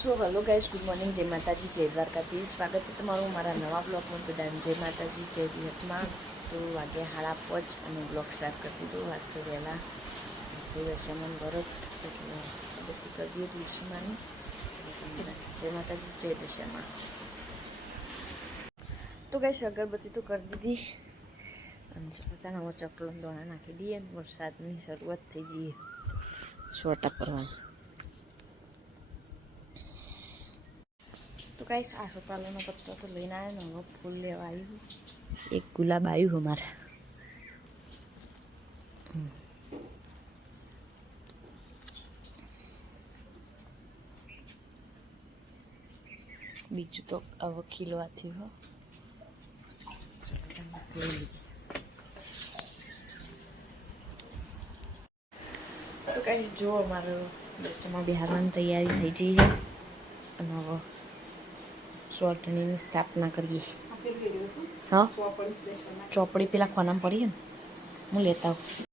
So hello guys, good morning, જય માતાજી, જય દ્વારકાધીશ. સ્વાગત છે તમારું મારા નવા બ્લોગમાં. બધાને જય માતાજી, જય વિહતમાં. તો વાગે 5:30 અને બ્લોગ સ્ટાર્ટ કરી દીધો. આજ તો વહેલા દશામાન વ્રત એટલે અગરબત્તી કરી દઈએ તુલસીમાની. જય માતાજી, જય દશામાં. તો ગાઈસ અગરબત્તી તો કરી દીધી અને પોતાના હવે ચકલો દોણા નાખી દઈએ. વરસાદની શરૂઆત થઈ જઈએ છોટા પરવાની. તો ગાઈસ આસોપાલવનો કચરો તો લઈને આવ્યો ને હવે ફૂલ લેવા આવ્યું. એક ગુલાબ આવ્યું અમારે. બીજું તો હવે ખીલવાથી હો તો ગાઈસ જો અમારો દસમાં બિહારવાની તૈયારી થઈ જઈ છે અને હવે સોટણીની સ્થાપના કરીએ. હા, ચોપડી પેલા ખોનામાં પડીએ ને હું લેતા આવું.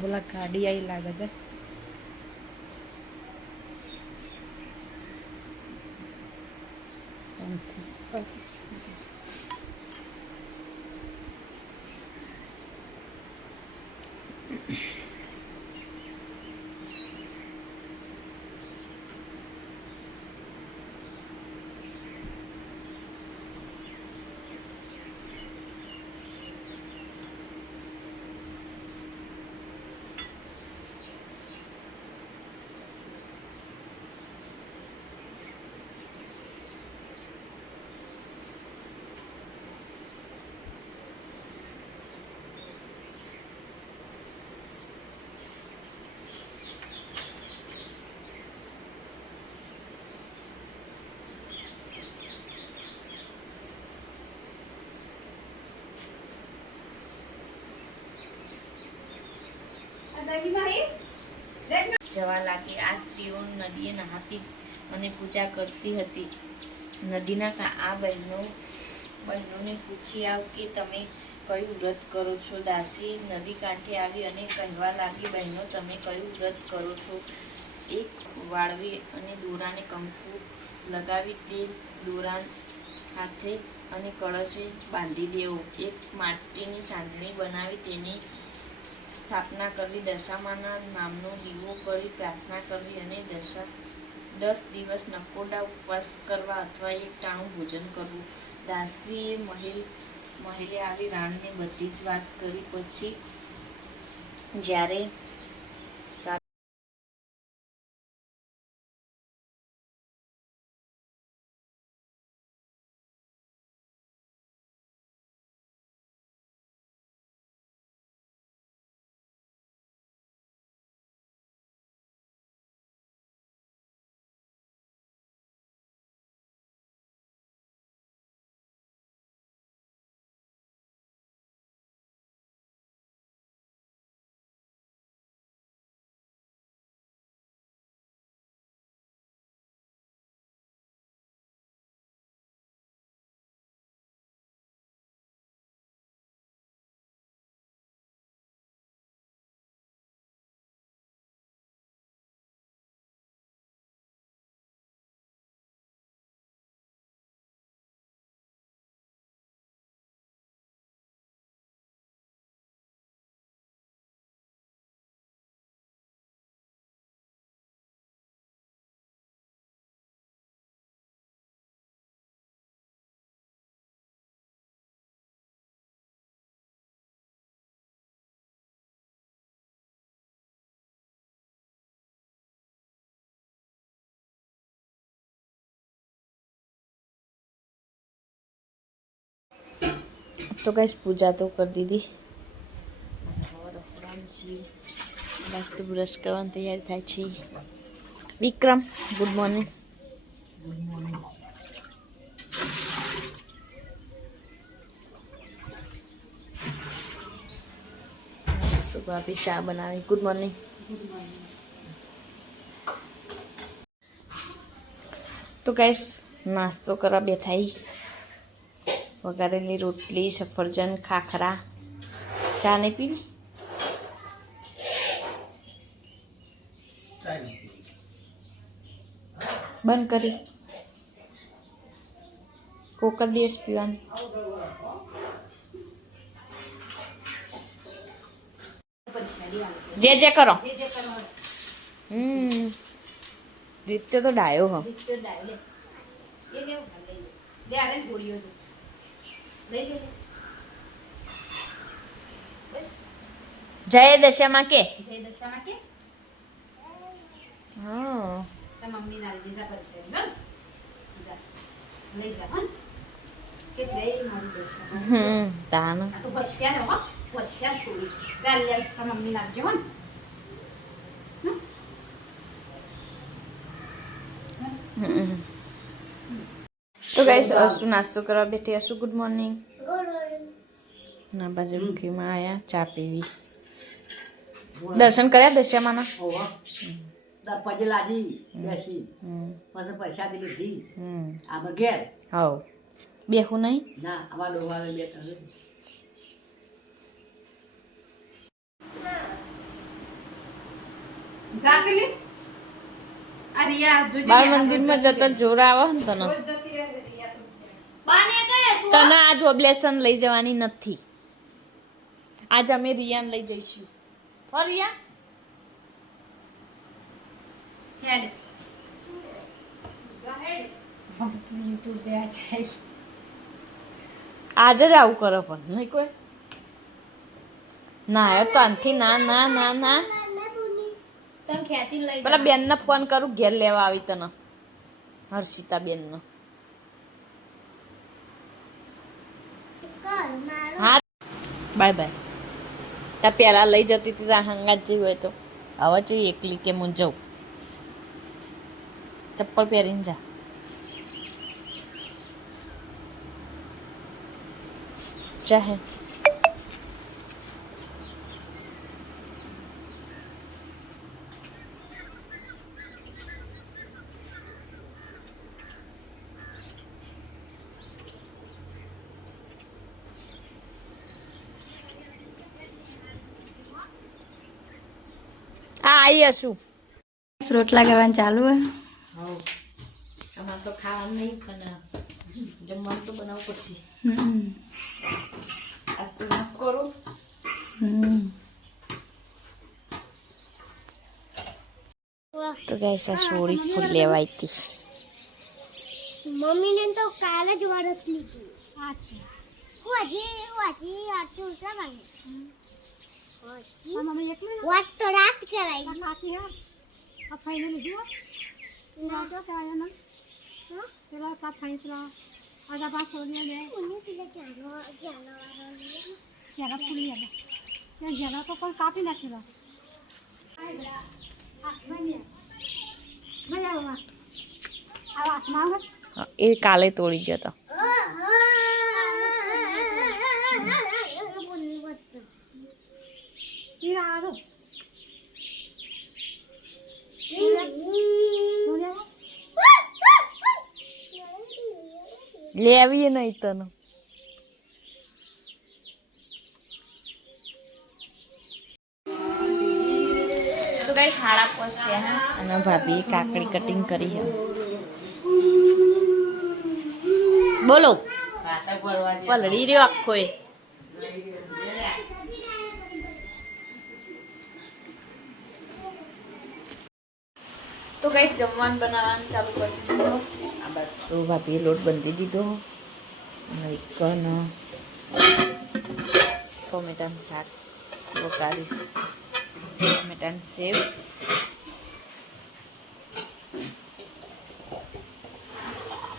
બોલા ગાડી આવી લાગે છે. જવા લાગી. આ સ્ત્રીઓ નદીએ નહાતી અને પૂજા કરતી હતી. નદીના આ બહેનોને પૂછી આવ કે તમે કયું વ્રત કરો છો. દાસી નદી કાંઠે આવી અને કહેવા લાગી, બહેનો તમે કયું વ્રત કરો છો. એક વાળવી અને દોરાને કંકુ લગાવી તે દોરા હાથે અને કળશે બાંધી દેવો. એક માટીની ચાંદણી બનાવી તેની સ્થાપના કરવી. દશામાના નામનો દીવો કરી પ્રાર્થના કરવી અને 10 દિવસ નકોરડા ઉપવાસ કરવા અથવા એક ટાણું ભોજન કરવું. દાસીએ મહેલે આવી રાણીને બધી જ વાત કરી. પછી જ્યારે तो गाइस पूजा तो कर दी थी और रामजी बस तो ब्रश करवाने तैयार થાય છે વિક્રમ ગુડ મોર્નિંગ તો ભાભી ચા બનાવી ગુડ મોર્નિંગ તો ગાઈસ નાસ્તો કરવા બેઠા વઘારેલી રોટલી સફરજન ખાખરા ચા નહીં પીવી બંધ કરી કોક જ દિવસ પીવાનું જે જે કરો રીત તો ડાયો હો જય દશામાં કે હા મમ્મી ના જીજા પરશે હો જા લઈ જા હો કે જઈ મારી દશા તાન આ તો બસ્યા હો બસ્યા સુરી ચાલ લે મમ્મી ના જો તો ગાઈસ અસુ નાસ્તો કરવા બેઠી અસુ ગુડ મોર્નિંગ ના બાજુ મુખીમાં આયા ચા પીવી દર્શન કર્યા દશામાના દરવાજે લાજી બેસી પછી પ્રસાદી લીધી આમાં ઘેર હાવ બેહું નહીં ના આવા ડોવાવે બે તરે જાકલી અરિયા જોજે બાળ મંદિરમાં જતા જોર આવે ને તને તને આજ ઓબ્લેશન લઈ જવાની નથી આજ અમે રિયાને લઈ જઈશું હો રિયા હેડ યુટ્યુબ દે આ છે આજે જ આવું કરો પણ નહીં કોઈ ના એ તો આનથી ના ના ના ના તમ ખેંચી લઈ પેલા બેનને ફોન કરું ઘેર લેવા આવી તને હર્ષિતા બેનનો હા બાય બાય તા પેલા લઈ જતી હતી ત્યાં હંગાત જેવી હોય તો હવે જોઈએ એકલી કે હું જઉં ચપ્પલ પહેરીને જા ચાહે आई असू रोटला करवान चालू है અમારે તો ખાવાનું નહીં પણ જમવાનું તો બનાવવું પડશે આજ તો ના કરું તો ગાઈસ આ સોળી ફૂલ લેવાઈ હતી મમ્મીને તો કાલે જ વરસ લીધી હજી આટલું ઉતરવાની વાત તો રાત કરાઈ आप फाइनल लिखो ना तो क्या है ना हां चलो का फाइनल आधा पास हो गया है उन्हें पीले जाना वाला जरा फुल गया या जरा तो कोई काफी ना खिला मजा हुआ अब आसमान એ કાલે તોડી ગયો હતો फिर आ दो લેવીએ નહીં તને તો ગાઈસ હાડા પોસ્ટ છે અને ભાભી કાકડી કટિંગ કરી છે બોલો પલળી રહ્યો આખો એ તો ગાઈસ જમવાનું બનાવવાનું ચાલુ કરી દીધું આ બસ તો ભાભીએ લોટ બાંધી દીધો અને એકન ટોમેટાનું શાક વઘાર્યું ટોમેટાનું સેવ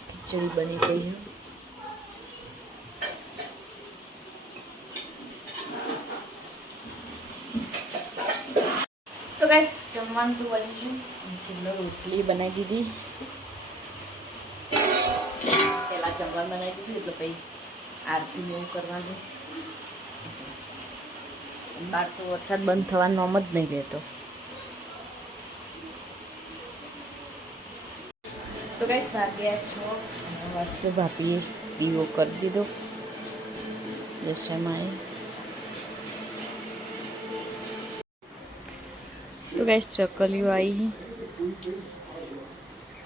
ખીચડી બની ગઈ જમવાનું તો બની ગયું. છેલ્લો રોટલી બનાવી દીધી. પહેલાં જમવાનું બનાવી દીધું એટલે પછી આરતી ને એવું કરવાનું. બહાર તો વરસાદ બંધ થવાનો નામ જ નહીં રહેતો. તો ગાઈસ વાગ્યા 6 વાસ્તે ભાભીએ દીવો કરી દીધો દશામાં. તો ગાઈસ ચકલીઓ આવી.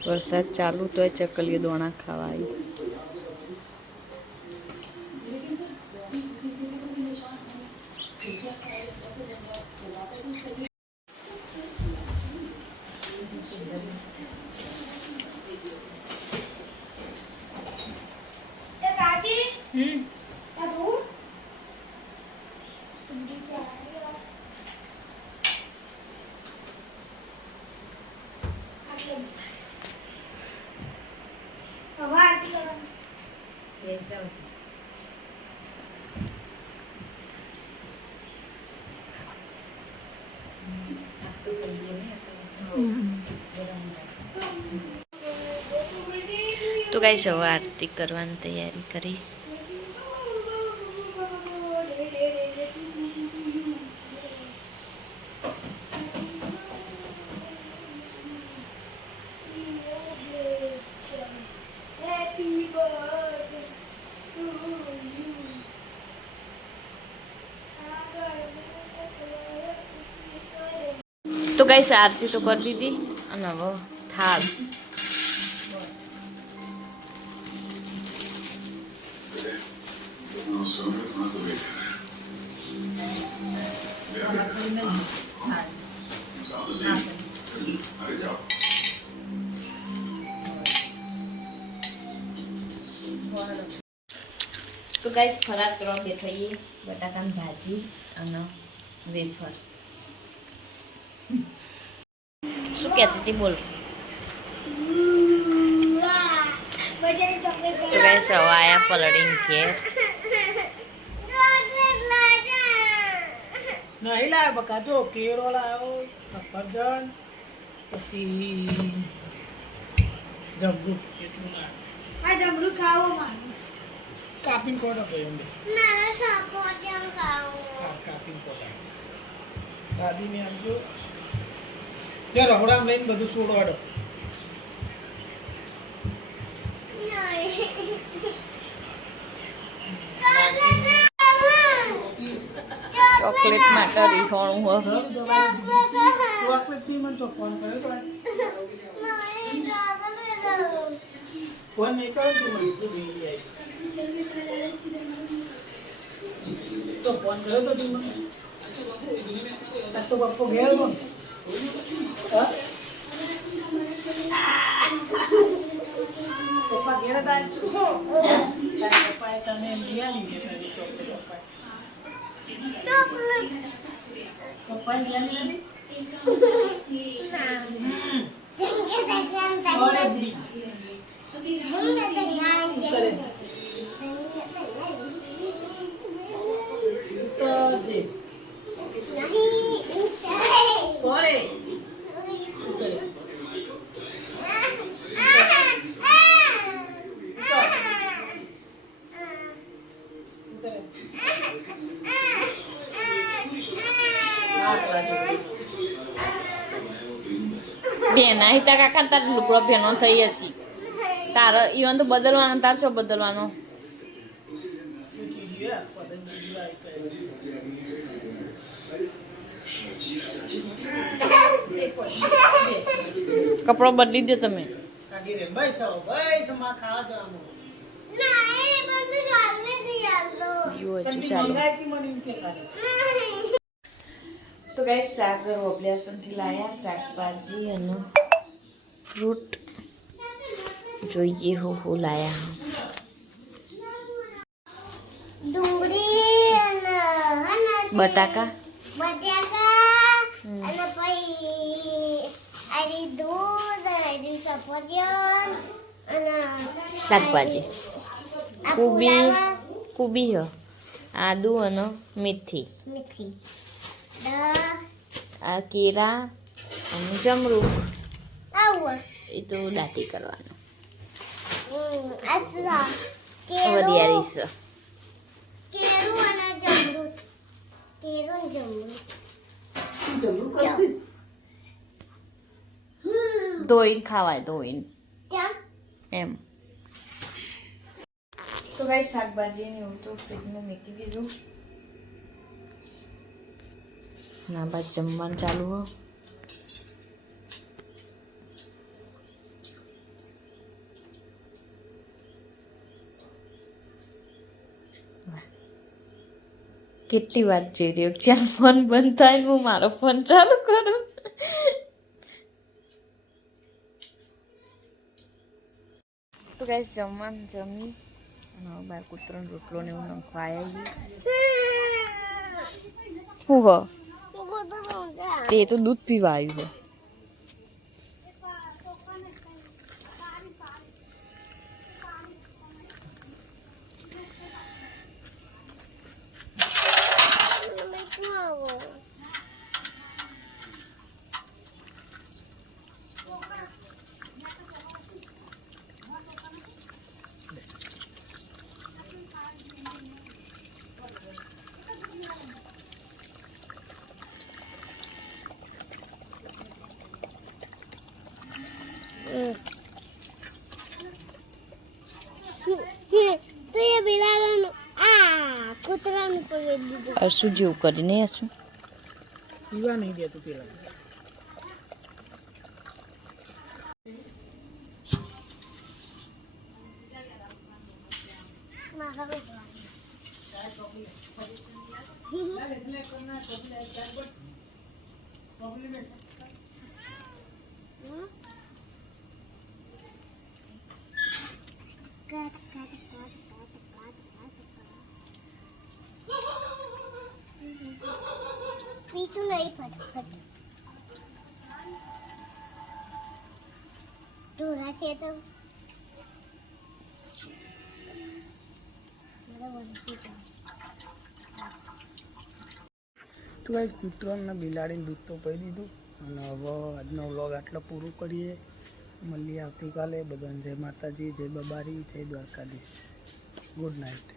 વરસાદ ચાલુ તો ચકલીઓ દોણા ખાવા આવી. તો ગાઈસ હવે આરતી કરવાની તૈયારી કરી. તો ગાઈસ આરતી તો કરી દીધી અને હવે થાળ. તો ગાઈસ ફરાર કરવા બેઠાઈએ. બટાકાની ભાજી અને વેફર. શું કહેતી હતી બોલ. તો ગાઈસ હવે આયા પલળીને ઘેર. નહીં લાવ્યો બકા, જો કેળો લાવ્યો, સફરજન, પછી જમરૂ એટલું લાવ્યો. આ જમરૂ ખાવો મારું. કાપીને કોડો ભાઈ એમ મારા સફરજન ખાવો. કાપીને કોડો દાદીને આપજો. ત્યાં રહોડામાં લઈને બધું સોડવાડો. ચોકલેટ માટે રીહોણું હોય. ચોકલેટથી મને ફોન કર્યો તો ફોન નહીં કર્યો તું મને તું લઈ આવી તો ફોન કર્યો તો તું મને તો પપ્પો ઘેર હતો ને. હા પપ્પા ઘેર હતા. પપ્પાએ તને લઈ આવી ચોકલેટ. પપ્પાએ લઈ આવી બેના હિતા કાકા તાર લુગડો ભેનો થઈ હશે. તારે ઈવન તો બદલવાનો. તાર શું બદલવાનો? કપડો બદલી દો તમે. ચાલો તો ગાઈસ સાગર ઓબ્લિયાસનથી લાયા શાકભાજી અને ફ્રૂટ. જોઈએ હું લાયા. ડુંગળી અને બટાકા અને પછી આરી દૂધ આરી સફરજન અને શાકભાજી કુબી હ આદુ અને મેથી. મીઠી આ કેળા અને જમરૂક આવું એ તો દાંતી કરવાનું. આસરા વરિયાળી છે. કેરું અને જમરૂટ કેરું અને જમરૂટ ધોઈને ખાવાય, ધોઈને ક્યાં એમ. તો ભાઈ શાકભાજી ને એવું તો ફ્રીજમાં મૂકી દીધું. ના બાદ જમવાનું ચાલુ હો. કેટલી વાત જોઈ રહ્યો, જ્યાં ફોન બંધ થાય ને હું મારો ફોન ચાલુ કરું. તો ગાઈસ જમવાનું જમી અને હવે બાર કૂતરાનો રોટલો ને એવું નાખવા આવ્યા. શું હો તે તો દૂધ પીવા આવ્યું હો. તો એ બિલાડાનું આ કૂતરાનું પકડી દીધું. અરસુ જેવું કરીને હશું. પીવા નહીં દેતું પેલા. પીતું નહીં ફટફટ ઢોરાશે તો તો ગાઈસ કૂતરાના બિલાડીને દૂધ તો પી દીધું અને હવે આજનો વ્લોગ આટલો પૂરો કરીએ. મળીએ આવતીકાલે. બધાને જય માતાજી, જય બબારી, જય દ્વારકાધીશ. Good night.